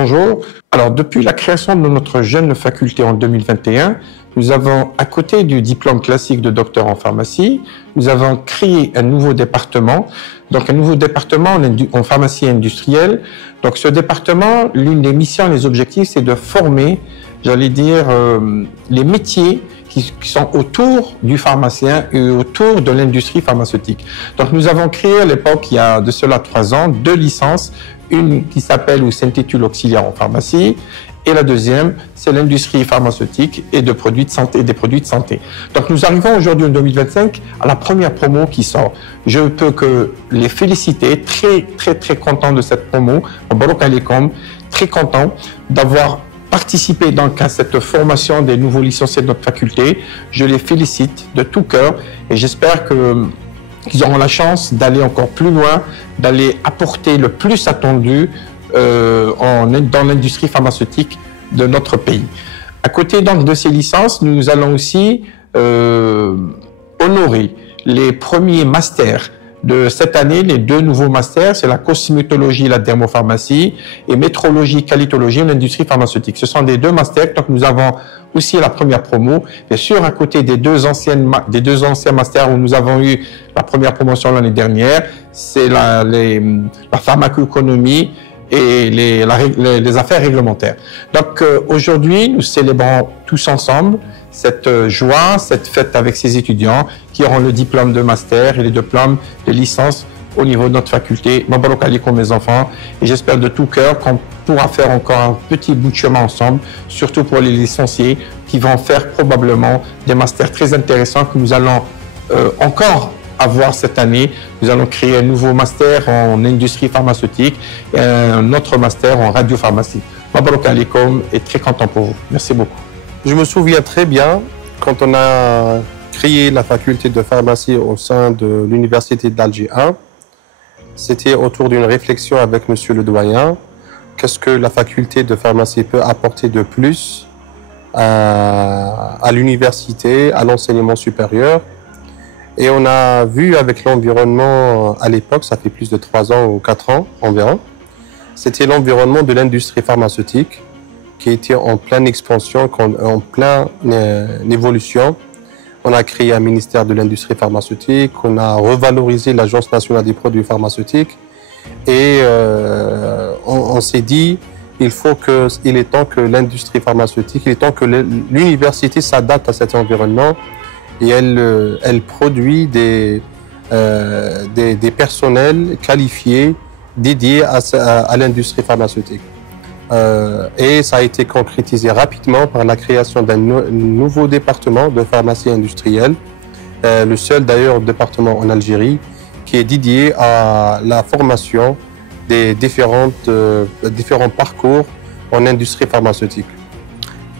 Bonjour. Alors, depuis la création de notre jeune faculté en 2021, nous avons, à côté du diplôme classique de docteur en pharmacie, nous avons créé un nouveau département. Donc, un nouveau département en pharmacie industrielle. Donc, ce département, l'une des missions, les objectifs, c'est de former, j'allais dire, les métiers qui sont autour du pharmacien et autour de l'industrie pharmaceutique. Donc, nous avons créé à l'époque, il y a de cela 3 ans, 2 licences. Une qui s'appelle ou s'intitule auxiliaire en pharmacie, et la deuxième, c'est l'industrie pharmaceutique et de produits de santé, des produits de santé. Donc nous arrivons aujourd'hui en 2025 à la première promo qui sort. Je ne peux que les féliciter, très content de cette promo, en Baroque Alécom, très content d'avoir participé donc à cette formation des nouveaux licenciés de notre faculté. Je les félicite de tout cœur et j'espère qu'ils auront la chance d'aller encore plus loin, d'aller apporter le plus attendu dans l'industrie pharmaceutique de notre pays. À côté donc de ces licences, nous allons aussi honorer les premiers masters de cette année, les 2 nouveaux masters, c'est la cosmétologie, la dermopharmacie et métrologie, qualitologie en industrie pharmaceutique. Ce sont des 2 masters, donc nous avons aussi la première promo. Bien sûr, à côté des deux anciens masters où nous avons eu la première promotion l'année dernière, c'est la pharmacoéconomie et les affaires réglementaires. Donc aujourd'hui, nous célébrons tous ensemble cette joie, cette fête avec ces étudiants qui auront le diplôme de master et les diplômes de licence au niveau de notre faculté. Mabarouk alikoum mes enfants, et j'espère de tout cœur qu'on pourra faire encore un petit bout de chemin ensemble, surtout pour les licenciés qui vont faire probablement des masters très intéressants que nous allons encore avoir cette année. Nous allons créer un nouveau master en industrie pharmaceutique et un autre master en radiopharmacie. Mabarouk alikoum et très content pour vous. Merci beaucoup. Je me souviens très bien quand on a créé la faculté de pharmacie au sein de l'université d'Alger 1. C'était autour d'une réflexion avec monsieur le doyen. Qu'est-ce que la faculté de pharmacie peut apporter de plus à l'université, à l'enseignement supérieur? Et on a vu avec l'environnement à l'époque, ça fait plus de 3 ans ou 4 ans environ, c'était l'environnement de l'industrie pharmaceutique qui était en pleine expansion, en pleine évolution. On a créé un ministère de l'industrie pharmaceutique, on a revalorisé l'Agence nationale des produits pharmaceutiques et on s'est dit il est temps que l'industrie pharmaceutique, il est temps que l'université s'adapte à cet environnement et elle produit des personnels qualifiés dédiés à l'industrie pharmaceutique. Et ça a été concrétisé rapidement par la création d'un nouveau département de pharmacie industrielle, le seul d'ailleurs département en Algérie, qui est dédié à la formation des différents parcours en industrie pharmaceutique.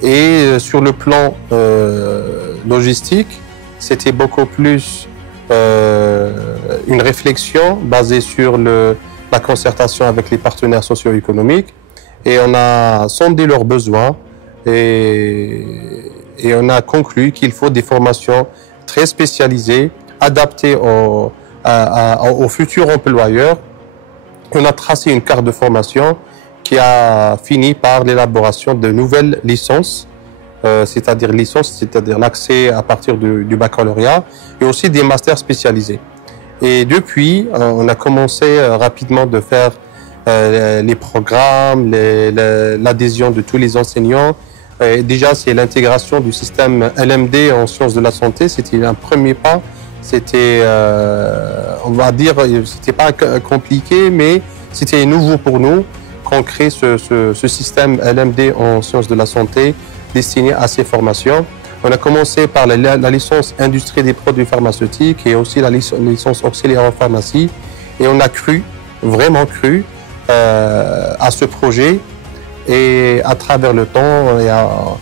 Et sur le plan logistique, c'était beaucoup plus une réflexion basée sur la concertation avec les partenaires socio-économiques. Et on a sondé leurs besoins et on a conclu qu'il faut des formations très spécialisées, adaptées aux futurs employeurs. On a tracé une carte de formation qui a fini par l'élaboration de nouvelles licences, c'est-à-dire l'accès à partir du baccalauréat et aussi des masters spécialisés. Et depuis, on a commencé rapidement de faire les programmes, l'adhésion de tous les enseignants. Déjà, c'est l'intégration du système LMD en sciences de la santé. C'était un premier pas. C'était, on va dire, c'était pas compliqué, mais c'était nouveau pour nous qu'on crée ce système LMD en sciences de la santé destiné à ces formations. On a commencé par la licence industrie des produits pharmaceutiques et aussi la licence auxiliaire en pharmacie. Et on a cru, vraiment cru, à ce projet et à travers le temps,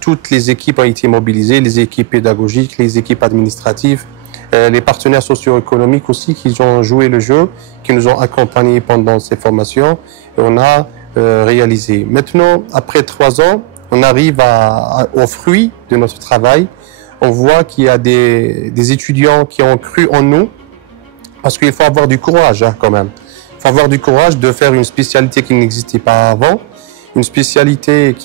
toutes les équipes ont été mobilisées, les équipes pédagogiques, les équipes administratives, les partenaires socio-économiques aussi qui ont joué le jeu, qui nous ont accompagnés pendant ces formations et on a réalisé. Maintenant, après 3 ans, on arrive aux fruits de notre travail. On voit qu'il y a des étudiants qui ont cru en nous parce qu'il faut avoir du courage quand même. Il faut avoir du courage de faire une spécialité qui n'existait pas avant, une spécialité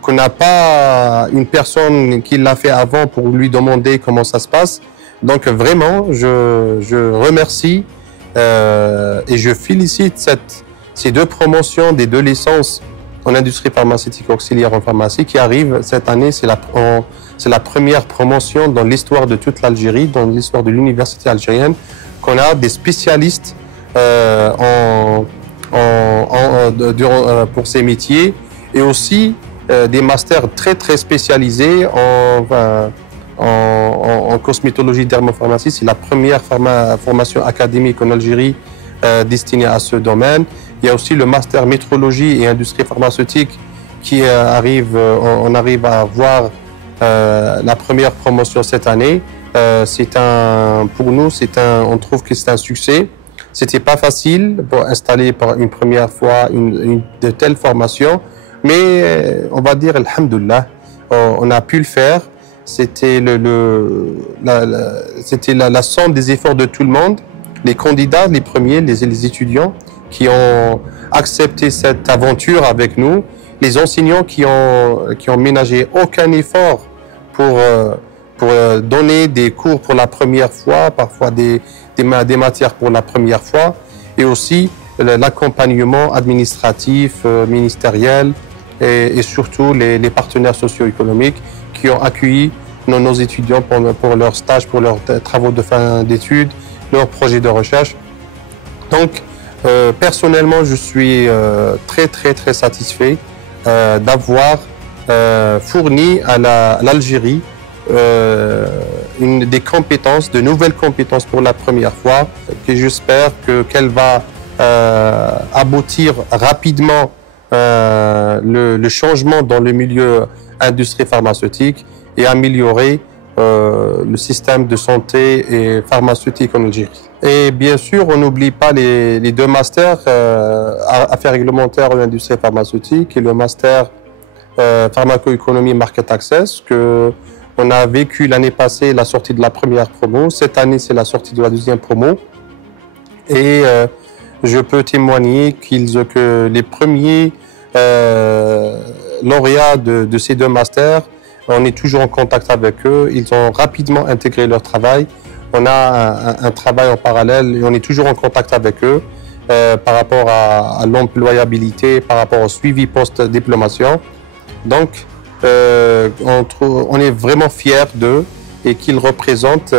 qu'on n'a pas une personne qui l'a fait avant pour lui demander comment ça se passe. Donc vraiment, je remercie et je félicite ces deux promotions des deux licences en industrie pharmaceutique auxiliaire en pharmacie qui arrivent cette année. C'est la première promotion dans l'histoire de toute l'Algérie, dans l'histoire de l'université algérienne, qu'on a des spécialistes pour ces métiers et aussi des masters très très spécialisés en cosmétologie dermopharmacie. C'est la première formation académique en Algérie destinée à ce domaine. Il y a aussi le master métrologie et industrie pharmaceutique qui on arrive à avoir la première promotion cette année. Pour nous, on trouve que c'est un succès. C'était pas facile pour installer par une première fois de telles formations, mais on va dire alhamdoulilah, on a pu le faire. C'était la somme des efforts de tout le monde, les candidats, les premiers, les étudiants qui ont accepté cette aventure avec nous, les enseignants qui ont ménagé aucun effort pour donner des cours pour la première fois, parfois des matières pour la première fois, et aussi l'accompagnement administratif, ministériel, et surtout les partenaires socio-économiques qui ont accueilli nos étudiants pour leurs stages, pour leurs travaux de fin d'études, leurs projets de recherche. Donc, personnellement, je suis très très très satisfait d'avoir fourni à l'Algérie des compétences, de nouvelles compétences pour la première fois, et j'espère qu'elle va aboutir rapidement le changement dans le milieu industrie pharmaceutique et améliorer le système de santé et pharmaceutique en Algérie. Et bien sûr, on n'oublie pas les deux masters affaires réglementaires en industrie pharmaceutique et le master pharmacoéconomie market access que on a vécu l'année passée la sortie de la première promo. Cette année, c'est la sortie de la deuxième promo. Et je peux témoigner que les premiers lauréats de ces deux masters, on est toujours en contact avec eux. Ils ont rapidement intégré leur travail. On a un travail en parallèle et on est toujours en contact avec eux par rapport à l'employabilité, par rapport au suivi post-diplomation. Donc, on est vraiment fiers d'eux et qu'ils représentent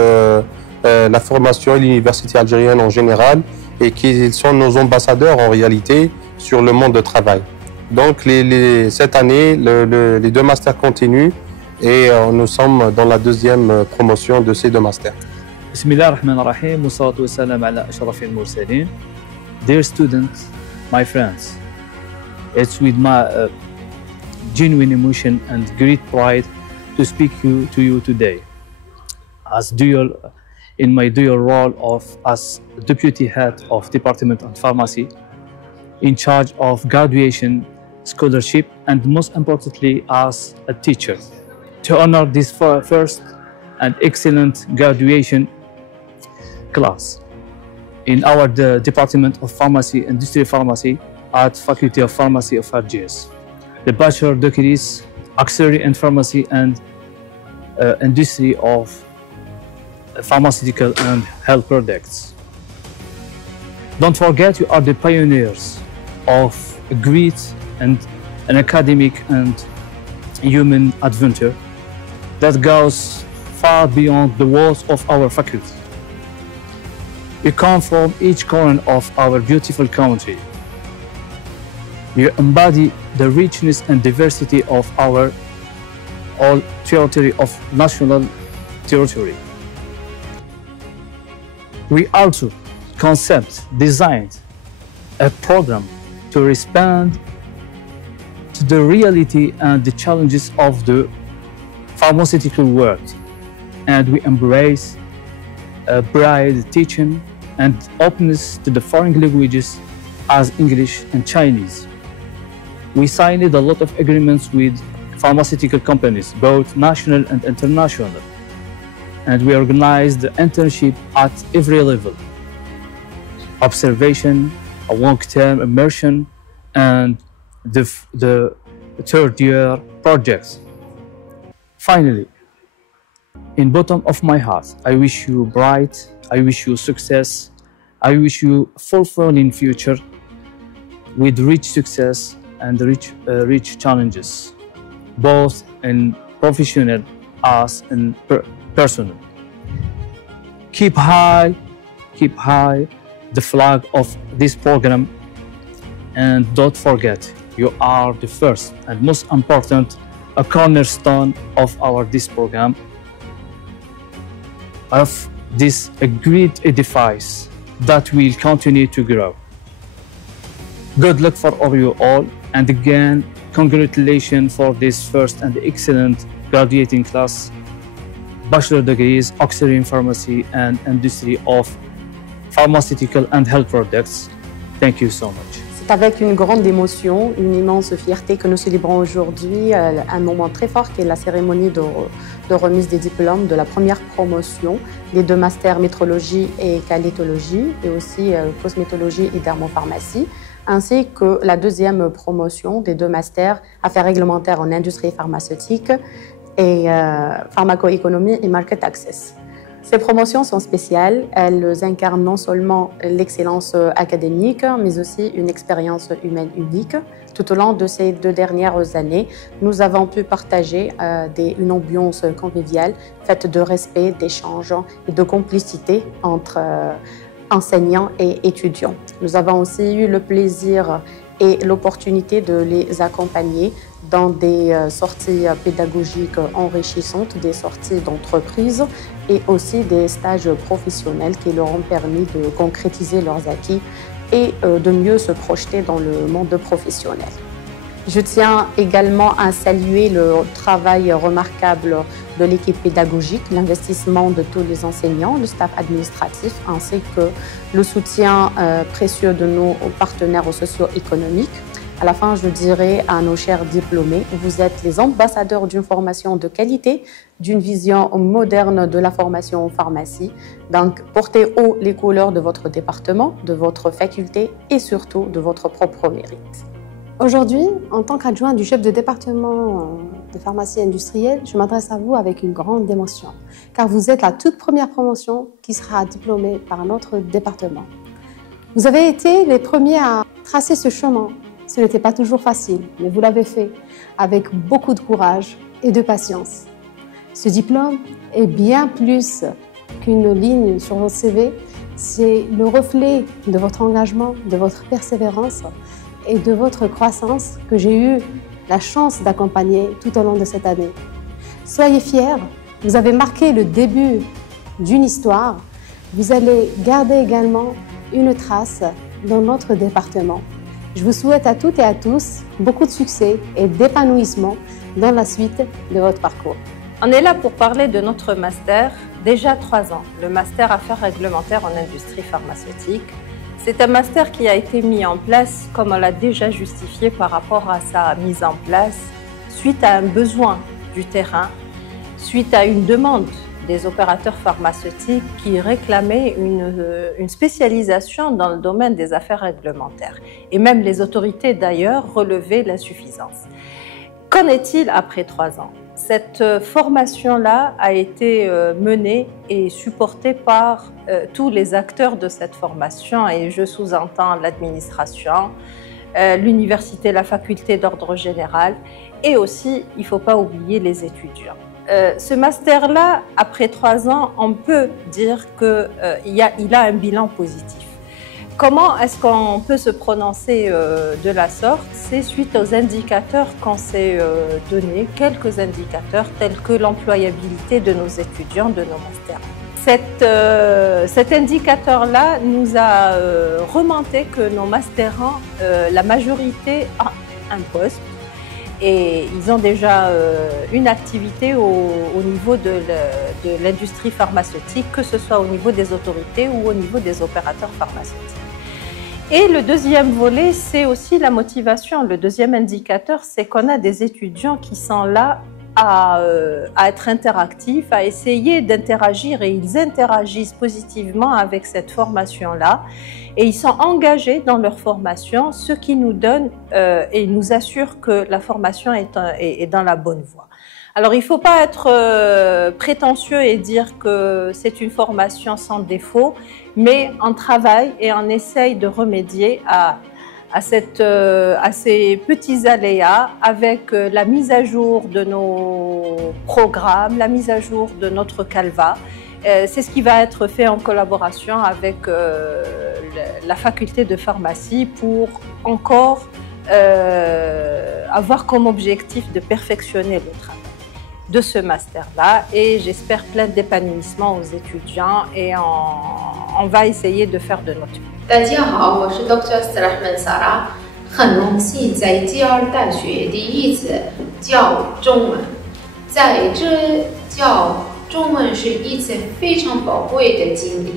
la formation et l'université algérienne en général et qu'ils sont nos ambassadeurs en réalité sur le monde de travail. Donc cette année, les deux masters continuent et nous sommes dans la deuxième promotion de ces deux masters. Bismillah ar-Rahman ar-Rahim, wa salatu wa salam ala ashrafil mursalin. Dear students, my friends, it's with my genuine emotion and great pride to speak to you today. In my dual role as Deputy Head of Department of Pharmacy, in charge of graduation, scholarship, and most importantly, as a teacher. To honor this first and excellent graduation class in our Department of Pharmacy, Industry Pharmacy at Faculty of Pharmacy of Algiers. The Bachelor Degrees, Auxiliary in Pharmacy and Industry of Pharmaceutical and Health Products. Don't forget, you are the pioneers of a great and an academic and human adventure that goes far beyond the walls of our faculty. You come from each corner of our beautiful country. You embody the richness and diversity of our all territory of national territory. We also designed a program to respond to the reality and the challenges of the pharmaceutical world, and we embrace bright teaching and openness to the foreign languages as English and Chinese. We signed a lot of agreements with pharmaceutical companies, both national and international, and we organized the internship at every level. observation, a long-term immersion, and the third-year projects. Finally, in bottom of my heart, I wish you bright, I wish you success, I wish you fulfilling future with rich success and rich challenges, both in professional as in personal. Keep high the flag of this program, and don't forget, you are the first and most important, a cornerstone of this program, of this great edifice that will continue to grow. Good luck for you all, and again, congratulations for this first and excellent graduating class, bachelor degrees, auxiliary in pharmacy and industry of pharmaceutical and health products. Thank you so much. C'est avec une grande émotion, une immense fierté que nous célébrons aujourd'hui un moment très fort qui est la cérémonie de remise des diplômes de la première promotion des 2 masters métrologie et qualitologie et aussi cosmétologie et dermopharmacie, ainsi que la 2e promotion des 2 masters affaires réglementaires en industrie pharmaceutique et pharmacoéconomie et market access. Ces promotions sont spéciales, elles incarnent non seulement l'excellence académique, mais aussi une expérience humaine unique. Tout au long de ces 2 dernières années, nous avons pu partager une ambiance conviviale, faite de respect, d'échange et de complicité entre enseignants et étudiants. Nous avons aussi eu le plaisir et l'opportunité de les accompagner dans des sorties pédagogiques enrichissantes, des sorties d'entreprise et aussi des stages professionnels qui leur ont permis de concrétiser leurs acquis et de mieux se projeter dans le monde professionnel. Je tiens également à saluer le travail remarquable de l'équipe pédagogique, l'investissement de tous les enseignants, le staff administratif, ainsi que le soutien précieux de nos partenaires socio-économiques. À la fin, je dirais à nos chers diplômés, vous êtes les ambassadeurs d'une formation de qualité, d'une vision moderne de la formation en pharmacie. Donc, portez haut les couleurs de votre département, de votre faculté et surtout de votre propre mérite. Aujourd'hui, en tant qu'adjoint du chef de département de pharmacie industrielle, je m'adresse à vous avec une grande émotion, car vous êtes la toute première promotion qui sera diplômée par notre département. Vous avez été les premiers à tracer ce chemin. Ce n'était pas toujours facile, mais vous l'avez fait avec beaucoup de courage et de patience. Ce diplôme est bien plus qu'une ligne sur votre CV, c'est le reflet de votre engagement, de votre persévérance et de votre croissance que j'ai eu la chance d'accompagner tout au long de cette année. Soyez fiers, vous avez marqué le début d'une histoire. Vous allez garder également une trace dans notre département. Je vous souhaite à toutes et à tous beaucoup de succès et d'épanouissement dans la suite de votre parcours. On est là pour parler de notre master, déjà 3 ans, le master Affaires réglementaires en industrie pharmaceutique. C'est un master qui a été mis en place, comme on l'a déjà justifié par rapport à sa mise en place, suite à un besoin du terrain, suite à une demande des opérateurs pharmaceutiques qui réclamaient une spécialisation dans le domaine des affaires réglementaires. Et même les autorités d'ailleurs relevaient l'insuffisance. Qu'en est-il après 3 ans? Cette formation-là a été menée et supportée par tous les acteurs de cette formation, et je sous-entends l'administration, l'université, la faculté d'ordre général, et aussi, il ne faut pas oublier les étudiants. Ce master-là, après 3 ans, on peut dire qu'il a un bilan positif. Comment est-ce qu'on peut se prononcer de la sorte? C'est suite aux indicateurs qu'on s'est donnés, quelques indicateurs tels que l'employabilité de nos étudiants, de nos masters. Cet indicateur-là nous a remonté que nos masterants, la majorité a un poste et ils ont déjà une activité au niveau de l'industrie pharmaceutique, que ce soit au niveau des autorités ou au niveau des opérateurs pharmaceutiques. Et le deuxième volet, c'est aussi la motivation. Le deuxième indicateur, c'est qu'on a des étudiants qui sont là à être interactifs, à essayer d'interagir, et ils interagissent positivement avec cette formation-là. Et ils sont engagés dans leur formation, ce qui nous donne et nous assure que la formation est dans la bonne voie. Alors, il ne faut pas être prétentieux et dire que c'est une formation sans défaut, mais on travaille et on essaye de remédier à ces petits aléas avec la mise à jour de nos programmes, la mise à jour de notre Canva. C'est ce qui va être fait en collaboration avec la faculté de pharmacie pour encore avoir comme objectif de perfectionner le travail de ce master-là, et j'espère plein d'épanouissement aux étudiants, et on va essayer de faire de notre mieux. 大家好，我是 Dr. Abdulrahman Sara， 很荣幸在 JR 大学第一次教中文，在这教中文是一次非常宝贵的经历，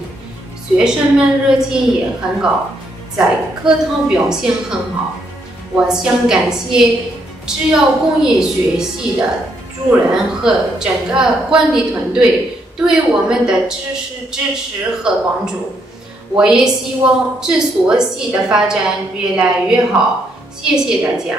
学生们热情也很高，在课堂表现很好。我想感谢制药工业学系的主任和整个管理团队对我们的支持和帮助。我也希望这所系的发展越来越好。谢谢大家。